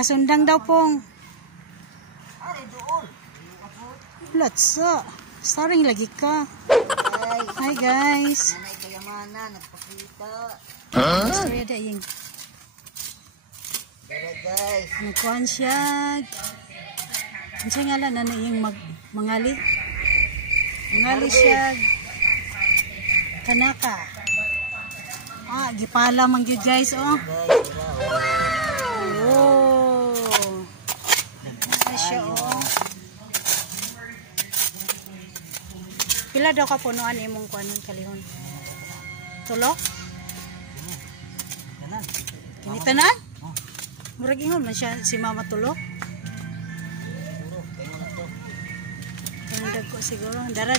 Asundang daw pong. Latsa. Starring lagi ka. Hi guys. Nanay kayamana, nagpakita. Sorry ada yung. Dara guys. Nagkuhan siya. Ano siya ngalan na yung mangali? Mangali siya. Kanaka. Gipala man yun guys, oh. Oh. Ano siya, oh. Pila daw ka punuan imong kuanon kalihon? Tulo? Kanan. Kini tanan? Murag ingon man siya si Mama Tulo. Tandag ko siguro. Dara.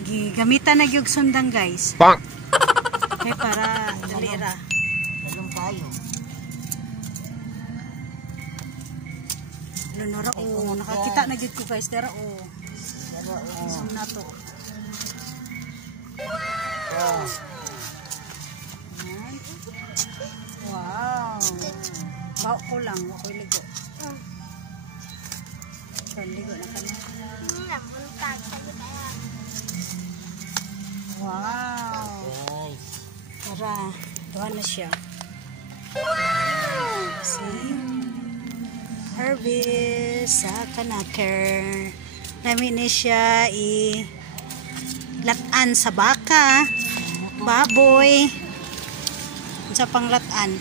Gigamitan na gyud sundang guys. Okay, para dalira. Dalong tayo. Lunora nakakita na gyud ko guys. Dara Zoom na to. Wow. Bawa ko lang, ako'y ligo. Ligo na kami. Wow. Tara, doon na siya. See? Harvest sa kanaker. Namin ni siya latan sa baka, baboy, sa panglatan.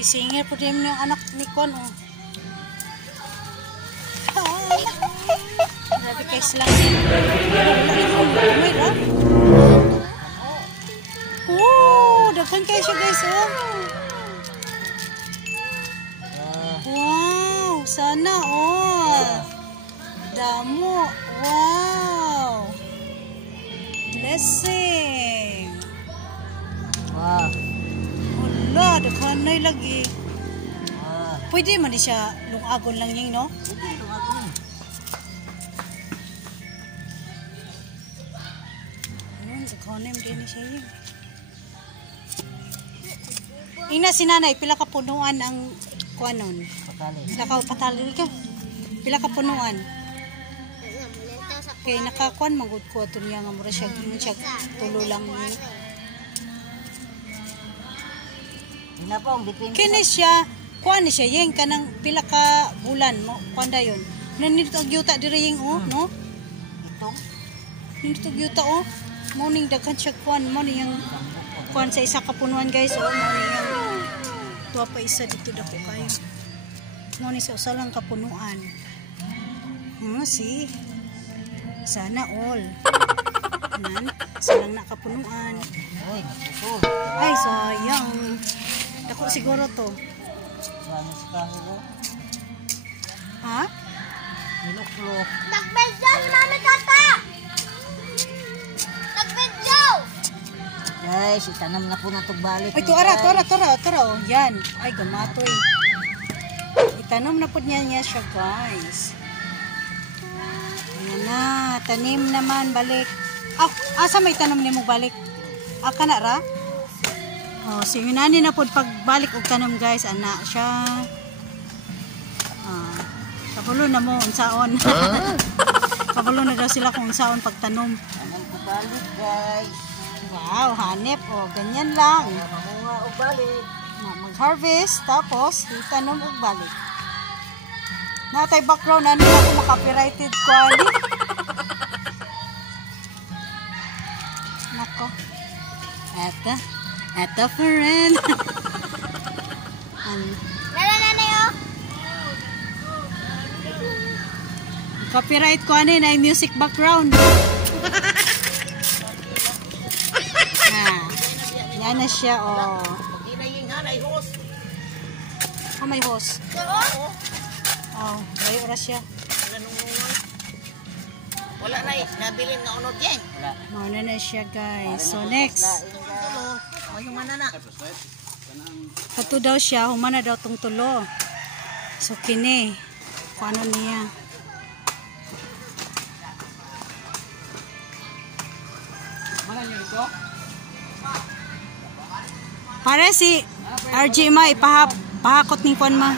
Isingir po din yung anak ni Kon, oh. Grabe guys lang. Daghan kayo siya guys, oh. Wow, sana, oh. Damo, wow. Blessing. Wow. Wala, daghan na lagi. Pwede man siya lungagon lang yung, no? Daghan din siya yung. Ina si nanay, pila ka punuan ang kuanon? Patali ka. Pila ka punuan? Kay nakakuan magud ko ato niya nga mura siya tulo lang ni. Ina po ang dipin. Kini siya, kuan ni siya yung kanang pila ka bulan mo, kuan dayon. Nanito og yuta diri yung no? Ito. Nanito og yuta morning daghan siya kuan mo ni yung kuan sa isa ka punuan guys, morning yung tuwa pa isa dito dako kayo. Mo ni sa usa lang ka punuan. See? Sana all. Nan, salang nakapunuan. Oy, masuso. Ay, sayang. Dako siguro to. Manis ka ho. Ha? Niluklok. Nagbedyo si Mami Tata! Nagbedyo! Guys, itanam na po na itong balik. Ay, tora. Oh. Yan. Ay, gamatoy. Itanom na po niya siya, guys. Ayan na. Tanim naman, balik. Asa may tanom niya mo balik? Ka na ra? Sige nani na po pagbalik og tanom, guys. Ana siya. Kabulo na mo, unsaon. Kabulo na daw sila kung unsaon pagtanom. Tanam ko balik, guys. Wow, hanep. Ganyan lang. Mamunga o balik. Mag-harvest, tapos itanom og balik. Natay background, ano ako maka-copyrighted quality. Nako. Eto friend. Copyright ko ano na music background. Yan na siya, oh. May hose. May oras siya. Wala na nabilin na unod yan. Mauna na siya, guys. So next. Humana na. Kato daw siya, humana daw tong tulo. So kini, kung ano niya. Pare si RJ ma pahakot ni Kwan ma.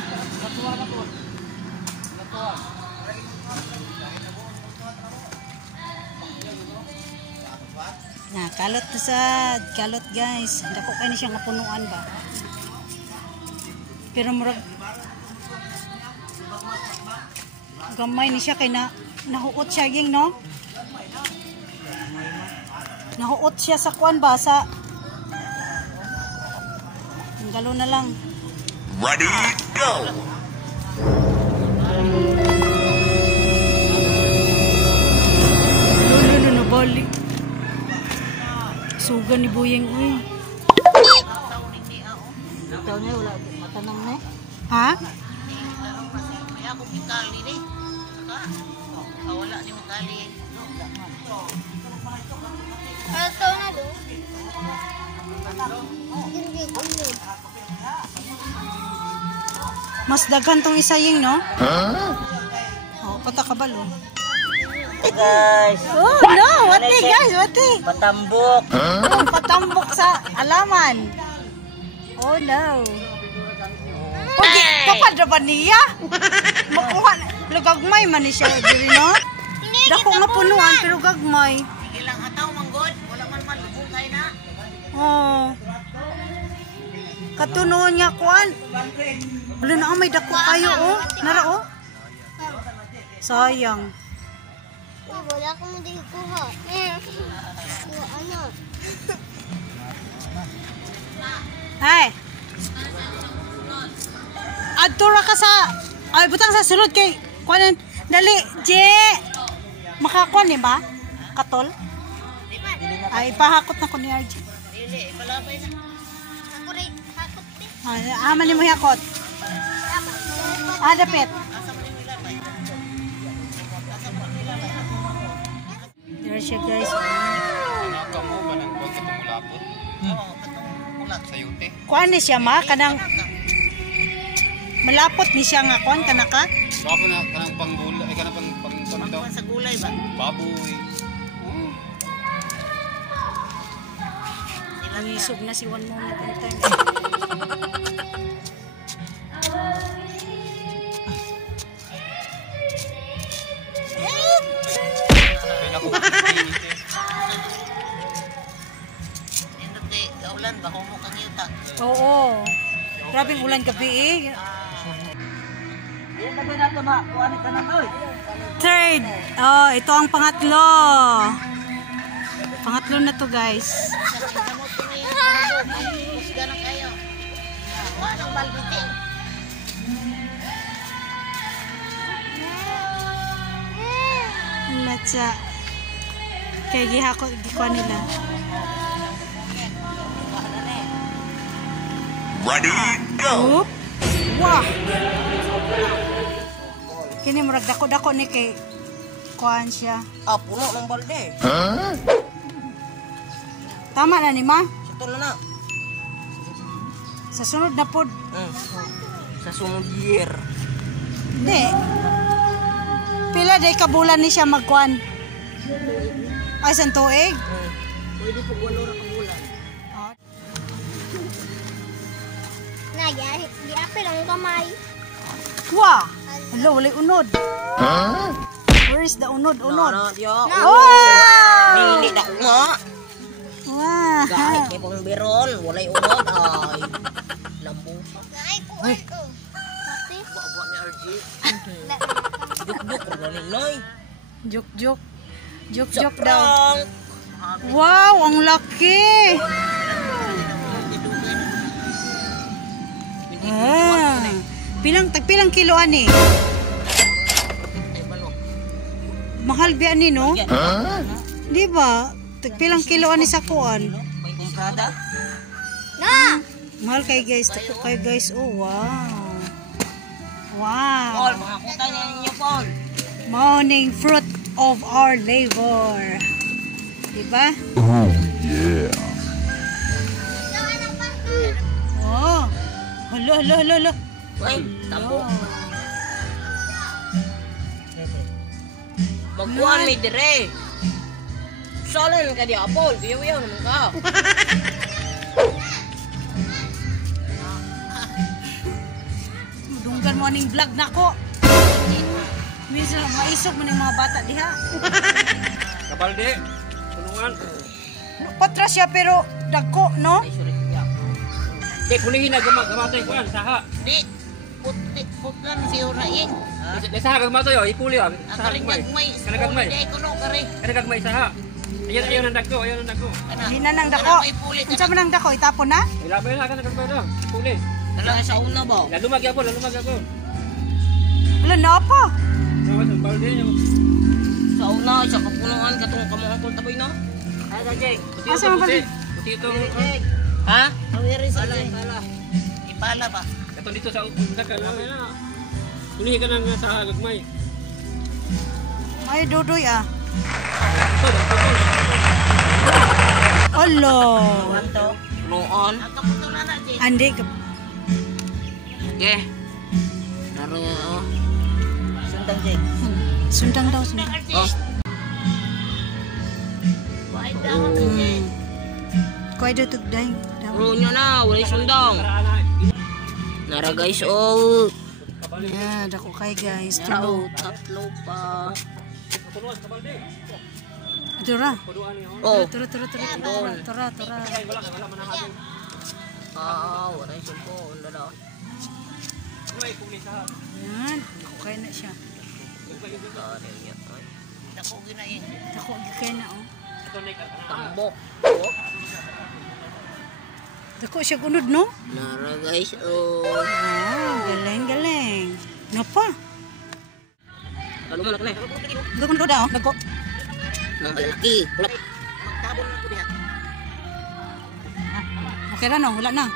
Na kalot na sad, kalot guys. Dako kay ni siya nga punuan ba. Pero murag gamay ni siya kay nahuot siya ging no. Nahuot siya sa Kwan ba sa galo na lang. Ready, go! Lolo na balik. Suga ni Buyeng uy. Ikaw niya, wala matanong na. Ha? Kaya ako pikali ni. Wala ni makali. Ito na do. Hindi ko yun. Mas daghan tong isa yung no? Oh, patakabalo. Guys, Oh no, wati guys, wati. patambok. Ang patambok sa alaman. Oh no. Okay, kapad ba niya? Makuha, lugagmay man ni siya diri no? Dako nga punuan pero gagmay. Sige lang ataw manggod, wala man malubong kay na. Oh. Katunoon niya Kwan. Wala na may dako kayo oh. Nara oh. Sayang. Uy, wala ko mo din kuha. Kuha ano? Ay. Adtura ka sa ay butang sa sulod kay kuanan dali je. Makakuan ni ba? Katol? Ay pahakot na ko ni RJ. Dili, palabay na. Ako rin, hakot din. Aman ni mo hakot. Dapit. There siya guys. Naka mo ba ng huwag katong mulapot? Oo, katong ulat. Sayute? Kuan ni siya ma kanang malapot ni siya nga kuan kanaka. Baka na kanang panggula, kanang pang daw. Pagkuhan sa gulay ba? Baboy. Isog na si one moment in time. Kaya ko kapitin. Hindi, kaulan ba? Kung mo kang yuta. Oo. Grabing ulan gabi eh. Yan na ba nato ma? Kuhan ka na oy. Third. Oh, ito ang pangatlo. Pangatlo na to guys. Pusga na kayo. Kuha ng balbuting. Latsa. Kaya gihakot gikuha nila. Ready, go! Oop. Wah. Kini murag dako-dako ni kay kuhaan siya. Ah, puno ng balde. Tama na ni ma. Ito na. Sa sunod na pod. Sa sunod year. Hindi. Pila day kabulan ni siya magkuhan. Ay, isang tuig. Pwede po walo ra ka bulan. Di apil ang kamay. Wah. Hello, walay unod. Where is the unod? Unod. Yo. Wow! Nili na ko nga. Wow. Kahit kay pong biron, walay unod. Ay. Lambong. Ay, kuha ko. Pati? Buwa ni RG. Duk-duk ko galing noy. Juk-juk. Juk-juk daw. Prang. Wow, ang laki. Ah. Pilang kilo ani? Mahal ba ani no? Di ba? Pilang kilo ani sa kuan? May kumprada? Na! Mahal kay guys, tako kay guys. Oh, wow. Paul, Wow. mga kuta niya ninyo, Paul. Morning fruit of our labor. Diba? Oh, yeah. Oh. Hala. Uy, tambo. Magkuhan may dire. usalan ka di apol. Diyaw-yaw naman ka. Dunggan mo ning vlog nako. Minsan maisog man yung mga bata diha. Kabalde. Tulungan. Patras siya pero dagko, no? Ay, sorry. Ya. Di, pulihin na gamatay ko yan. Saha. Di. Putlan si Uraing. Di saha gamatay o. Ipuli o. Ang Saha gagmay. kalingagmay. Kanagagmay. Di ko no kare. Kanagagmay saha. Ayaw nang dagko. Ayaw nang dagko. Hindi na nang dako. Unsa man nang dako itapon na? Ilabay na kanagagmay na. Ipuli. Dala sa una ba? Lalumag yapon. Lalumag yapon. Wala na pa. Nawas ang balde niyo. Sa una, sa kapunuan katong kamangkol taboy na. Ay, Jay. Asa ang balde? Puti ito. Ha? Awiri sa Jay. Ibala ba? Ito dito sa upunta ka na. Pulihin ka na sa gagmay. Ay, dudoy ah. Ito, ito. Olo. Wanto. Noon. Nakaputo na na, Jay. Andi ka. Okay. Naro nga, oh. Sundang, Jay. Sundang daw, sundang. Oh. Why down, Jay? Kuya do tugday. Puro nyo na, wala sundang. Nara guys, oh. Yeah, dako kay guys. Naro, Tulo. tatlo pa. Tura. Oh. Tura. Ah, wala sundang. Wala na. Yan. Dako kay na siya. Dako ginain. Dako kay na oh. Tambok. Oh. Dako siya gunod no? Nara guys, oh. Ah, galing. Napa? Ano man ako na? Dako ndo daw. Dako. Nang malaki. Wala. Magtabon na ko diha. Okay na no, wala na.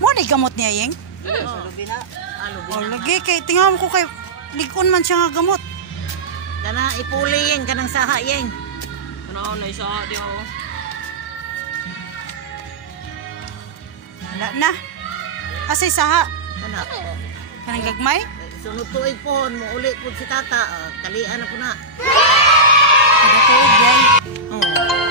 Mo ni gamot niya yeng? Lubina. Oh, lagi kay tingnan ko kay likon man siya nga gamot. Kana ipuli yeng kanang saha yeng. Ano na isa di ako. Wala na. Asay saha. Kana. Kanang gagmay? Sunod tuig po mo uli pud si tata. Kalian na po na. Dako yan. Oh.